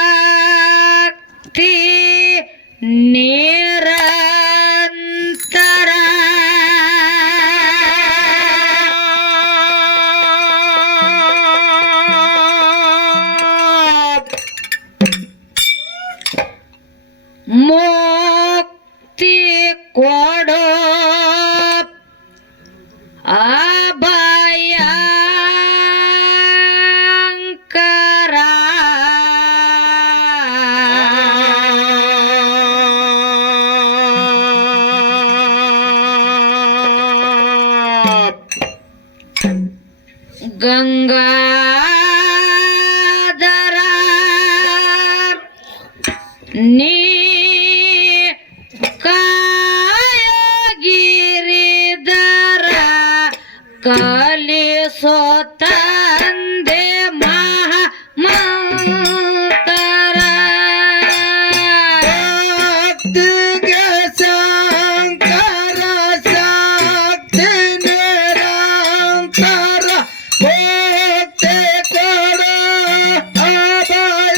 ಶಕ್ತಿ ನಿರಂತರ ಮುಕ್ತಿ ಕೊಡೋ ಅಭಯಂಕರ ಗಂಗಾಧರ ನೀ ಕಾಯಗಿರಿದರ ಕಲಿಸೋ ತಂದೆ ಮಹಾಮಂತರ ಭಕ್ತಿಗೆ ಶಂಕರ ಶಕ್ತಿ ನಿರಂತರ ಮುಕ್ತಿ ಕೊಡೋ ಅಭಯಂಕರ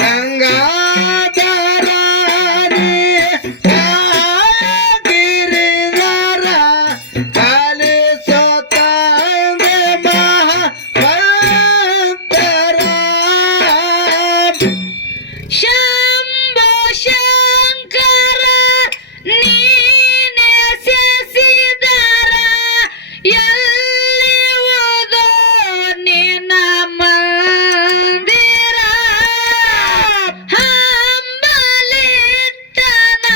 ಗಂಗಾಧರ ನೀ ಕಾಯಗಿರಿದರ ಕಲಿಸೋ ತಂದೆ ಮಹಾಮಂತರ ಶಂಭೋ ಶಂಕರ ನೀನೆ ಸೆಸಿದರ ಎಲ್ಲಿವುದೋ ನಿನ್ನ ಮಂದಿರ ಹಂಬಲಿಟ್ಟನ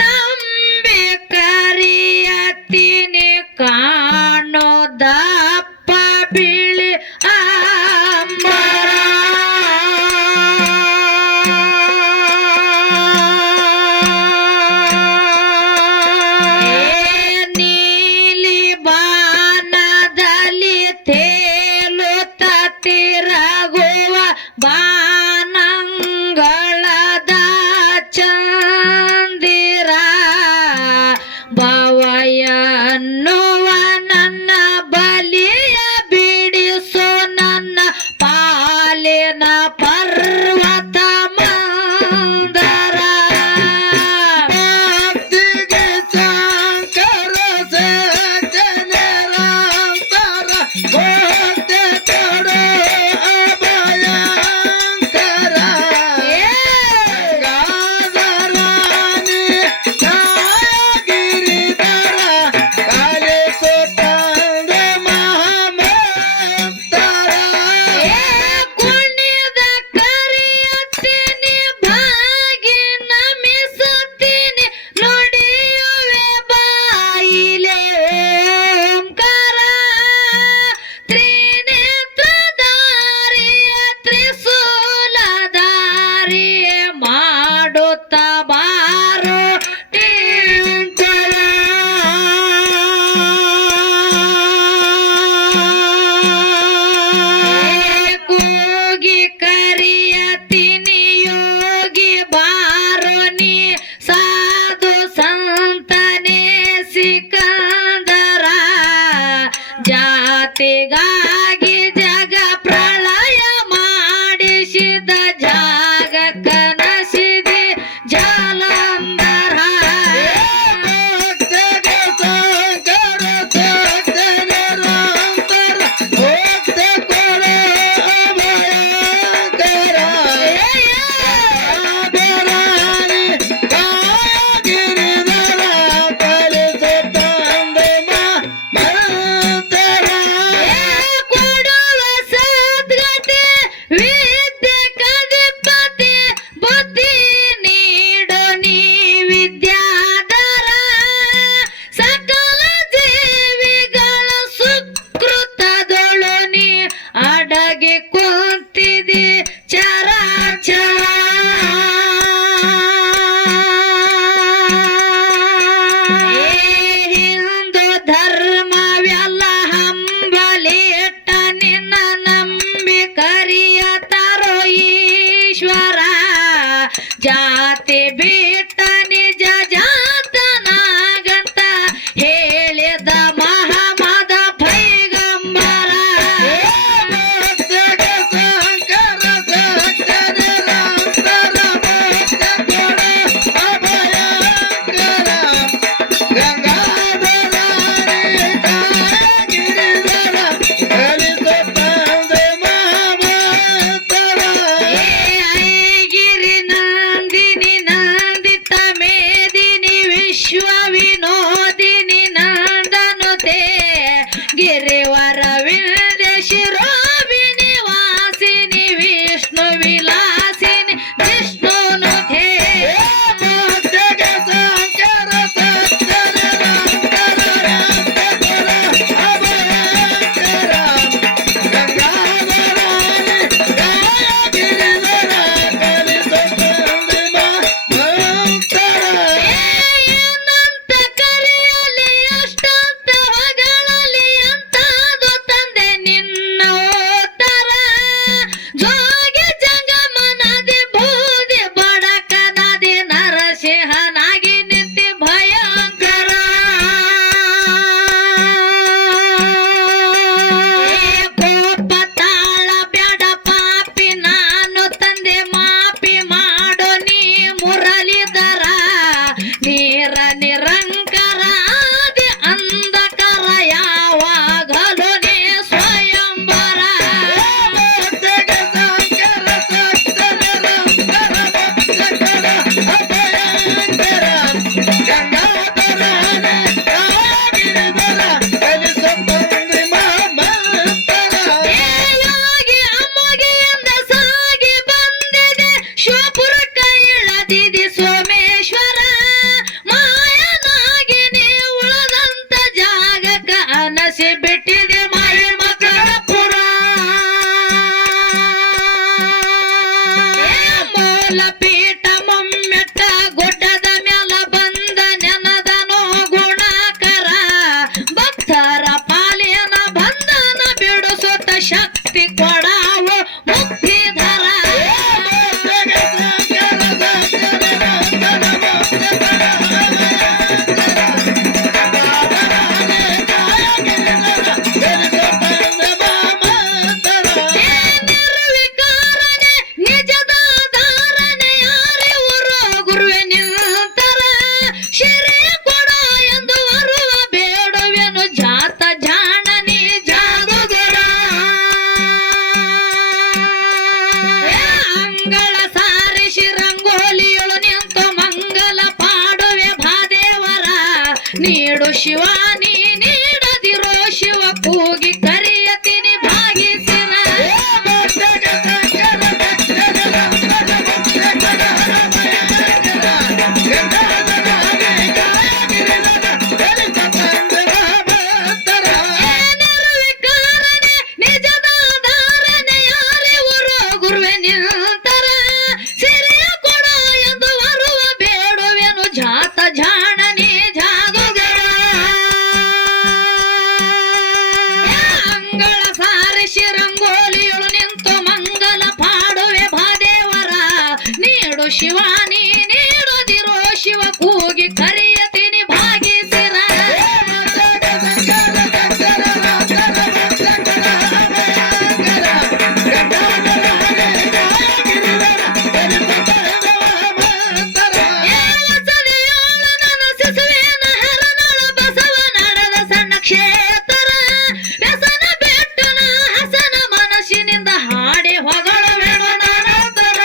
ನಂಬಿ ಕರಿಯತಿನಿ ಕಾಣೋ ದಪ್ಪ ಬಿಳಿ ಅಂಬರ ನೀಲಿ ಬಾನದಲ್ಲಿ ತೇಲುತ್ತ ತಿರುಗುವ ಬಾನಂಗಳದ ಚಂದಿರ ಭವಯ ಅನ್ನುವ ನನ್ನ ಬಲಿಯ ಬಿಡಿಸೋ ನನ್ನ ಪಾಲಿನ ಪರ್ವತ ಮಂದರ ಭಕ್ತಿಗೆ ಶಂಕರ ಶಕ್ತಿ ನಿರಂತರ ಮುಕ್ತಿ ಕೊಡೋ ಅಭಯಂಕರ ಗಂಗಾಧರ ನೀ ಕಾಯಗಿರಿದರ ಕಲಿಸೋ ತಂದೆ ಮಹಾಮಂತರ ಕುಣಿದ ಕರಿಯತ್ತೀನಿ ಭಾಗಿ ನಮಿಸುತ್ತೀನಿ ನುಡಿಯುವೆ ಬಾಯಿಲೆ ಓಂಕಾರ ತ್ರಿನೇತ್ರಧಾರಿಯ ತ್ರಿಶೂಲಧಾರಿ ಮಾಡುತ್ತ ಬಾರೋ ಟಿಂಕಲ ಕೂಗಿ ಕರಿಯತಿನಿ ಯೋಗಿ ಬಾರೋ ನೀ ಸಾಧು ಸಂತನೇ ಸಿಕಂದರ ಜಾತಿಗಾಗಿ ಜಗ ಪ್ರಳಯ ಮಾಡಿಸಿದ ಜಾಗ ಕನಸಿದೆ ಜಾಲಂಧರ ಭಕ್ತಿಗೆ ಶಂಕರ ಶಕ್ತಿ ನಿರಂತರ ಮುಕ್ತಿ ಕೊಡೋ ಅಭಯಂಕರ ಗಂಗಾಧರ ನೀ ಕಾಯಗಿರಿದರ ಕಲಿಸೋ ತಂದೆ ಮಹಾಮಂತರ ಕೊಡುವ ಸದ್ಗತಿ ವಿದ್ಯೆ ಕದಿಪತಿ ಬುದ್ಧಿ ನೀಡು ನೀ ವಿದ್ಯಾಧರ ಸಕಲ ಜೀವಿಗಳ ಸುಕೃತದೊಳು ನೀ ಅಡಗಿ ಕುಂತಿದಿ ಚರಾಚರ ಹಿಂದೂ ಧರ್ಮವೆಲ್ಲ ಹಂಬಲಿಟ್ಟ ನಿನ್ನ ನಂಬಿ ಕರಿಯತಾರೋ ಈಶ್ವರ ಜಾತಿ ಬಿಟ್ಟ ನಿಜ ಜಾತನಾಗಂತ ಹೇಳಿದ ಮಹಾಮದ ಪೈಗಂಬರ ನೀಡು ಶಿವ ನೀ ನೀಡದಿರೋ ಶಿವ ಕೂಗಿ ಕರಿಯತೀನಿ ಭಾಗಿಸಿರ ನಿಜದಾಧಾರನೆ ಯಾರಿವರು ಗುರುವೆ ನಿಂತರ ಸಿರಿಯ ಕೊಡ ಎಂದು ಬರುವ ಬೇಡುವೆನು ಜಾತ ಜಾಣನೆ ಜಾದುಗರ ಅಂಗಳ ಸಾರಿಸಿ ರಂಗೋಲಿಯೊಳು ನಿಂತು ಮಂಗಲ ಪಾಡುವೆ ಭಾದೇವರ ನೀಡು ಶಿವ ನೀ ನೀಡದಿರೋ ಶಿವ ಕೂಗಿ ಕರಿಯತೀನಿ ಭಾಗಿಸಿರ ಕ್ಷೇತ್ರ ವ್ಯಸನ ಬೆಟ್ಟನ ಹಸನ ಮನಸ್ಸಿನಿಂದ ಹಾಡಿ ಹೊಗಳವೆನು ನಾನತರ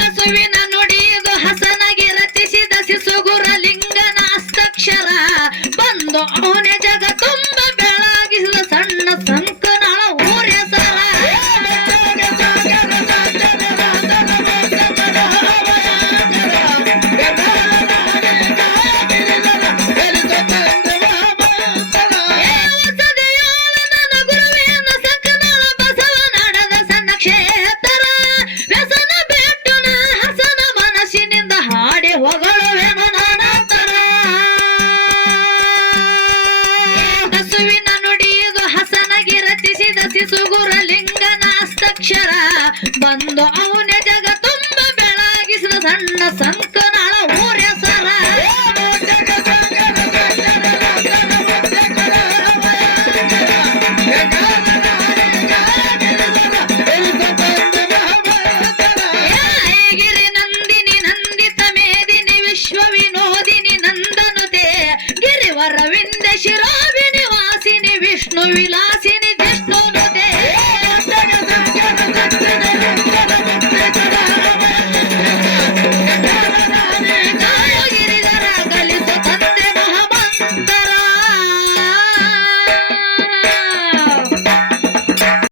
ಹಸುವಿನ ನುಡಿದು ಹಸನಗೆ ರಚಿಸಿದ ಶಿಸುಗುರ ಲಿಂಗನ ಅಷ್ಟಕ್ಷರ ಬಂದು ಅವನೇ ಜಗ ತುಂಬ ಬೆಳಗಿಸಿದ ಸಣ್ಣ ಸಂಕನಳ ಊರ್ಯಸರ ಕ್ಷೇತ್ರ ವ್ಯಸನ ಬೆಟ್ಟನ ಹಸನ ಮನಸ್ಸಿನಿಂದ ಹಾಡಿ ಹೊಗಳವೆನು ನಾನತರ ಹಸುವಿನ ನುಡಿದು ಹಸನಗೆ ರಚಿಸಿದ ಶಿಸುಗುರ ಲಿಂಗನ ಅಷ್ಟಕ್ಷರ ಬಂದು ಅವನೇ ಜಗ ತುಂಬ ಬೆಳಗಿಸಿದ ಸಣ್ಣ ಸಂಕನಳ ಊರ್ಯಸರ ವಿನೋದಿನಿ ನಂದನುತೆ ಗಿರಿವರವಿಂದ ಶಿರೋವಿ ನಿವಾಸಿನಿ ವಿಷ್ಣು ವಿಲಾಸ